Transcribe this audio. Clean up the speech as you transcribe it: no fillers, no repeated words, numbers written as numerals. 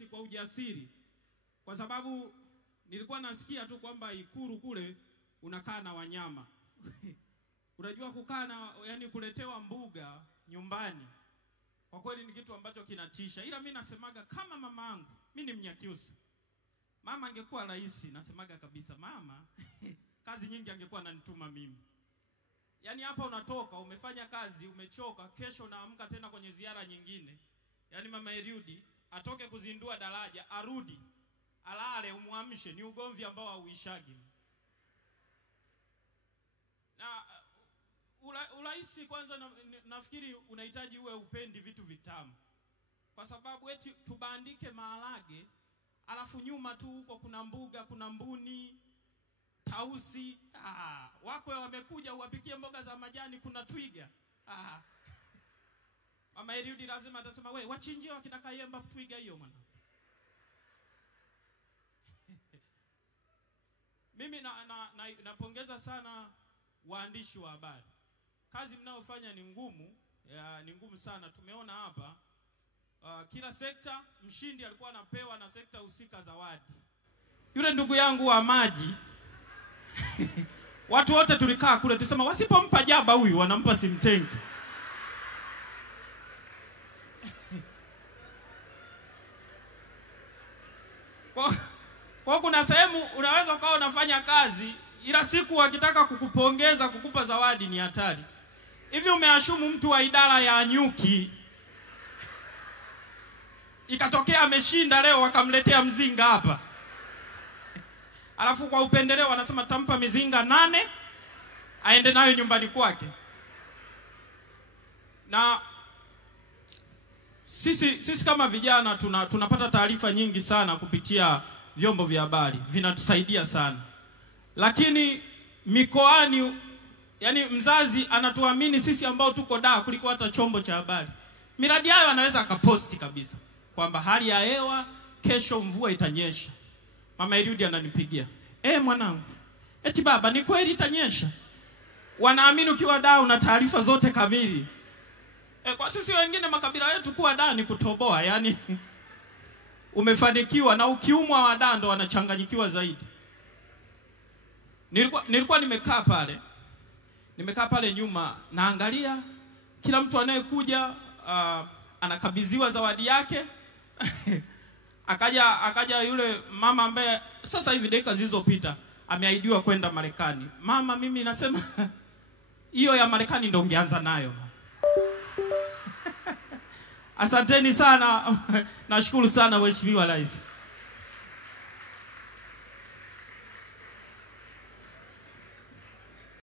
rais kwa ujasiri, kwa sababu nilikuwa nasikia tu kwamba Ikulu kule unakaa na wanyama. Unajua kukaa na, yani kuletewa mbuga nyumbani, kwa kweli ni kitu ambacho kinatisha. Ila mimi nasemaga kama mama yangu, mimi ni Mnyakyusa, mama angekuwa rais, nasemaga kabisa mama kazi nyingi angekuwa ananituma mimi. Yani hapa unatoka, umefanya kazi, umechoka, kesho unaamka tena kwenye ziara nyingine. Yani mama Eliudi atoke kuzindua daraja, arudi, alale, umuamshe, ni ugomvi ambao hauishagi. Na uraisi kwanza nafikiri unahitaji uwe upendi vitu vitamu. Kwa sababu eti tubandike maharage, alafu nyuma tu huko kuna mbuga, kuna mbuni, tausi, wako wamekuja uwapikie mboga za majani, kuna twiga. Mama Eliudi lazima atasema, "We, wachinjie wakina Kayemba twiga hiyo mwana." Mimi napongeza sana waandishi wa habari. Kazi mnaofanya ni ngumu, ni ngumu sana. Tumeona hapa kila sekta mshindi alikuwa anapewa na sekta husika zawadi. Yule ndugu yangu wa maji watu wote tulikaa kule tusema wasipompa jaba huyu wanampa simtengi. Kwa kuna sehemu unaweza ukawa unafanya kazi, ila siku wakitaka kukupongeza, kukupa zawadi ni hatari. Hivi umeashumu mtu wa idara ya nyuki, ikatokea ameshinda leo wakamletea mzinga hapa, alafu kwa upendeleo wanasema tampa mizinga 8 aende nayo nyumbani kwake. Na sisi kama vijana tunapata taarifa nyingi sana kupitia vyombo vya habari, vinatusaidia sana. Lakini mikoani, yani mzazi anatuamini sisi ambao tuko Dar kuliko hata chombo cha habari. Miradi hayo anaweza akaposti kabisa kwamba hali ya hewa kesho mvua itanyesha. Mama Eliudi ananipigia, "Mwanangu, eti baba ni kweli itanyesha?" Wanaamini ukiwa Dar una taarifa zote kamili. Kwa sisi wengine makabila yetu kuwa Dar ni kutoboa, yani umefanikiwa, na ukiumwa wa Dar ndo wanachanganyikiwa zaidi. Nilikuwa nimekaa pale nyuma, naangalia kila mtu anayekuja anakabidhiwa zawadi yake. akaja yule mama ambaye sasa hivi dakika zilizopita ameahidiwa kwenda Marekani. Mama, mimi nasema hiyo ya Marekani ndio ungeanza nayo. Asanteni sana. Nashukuru sana Mheshimiwa Rais.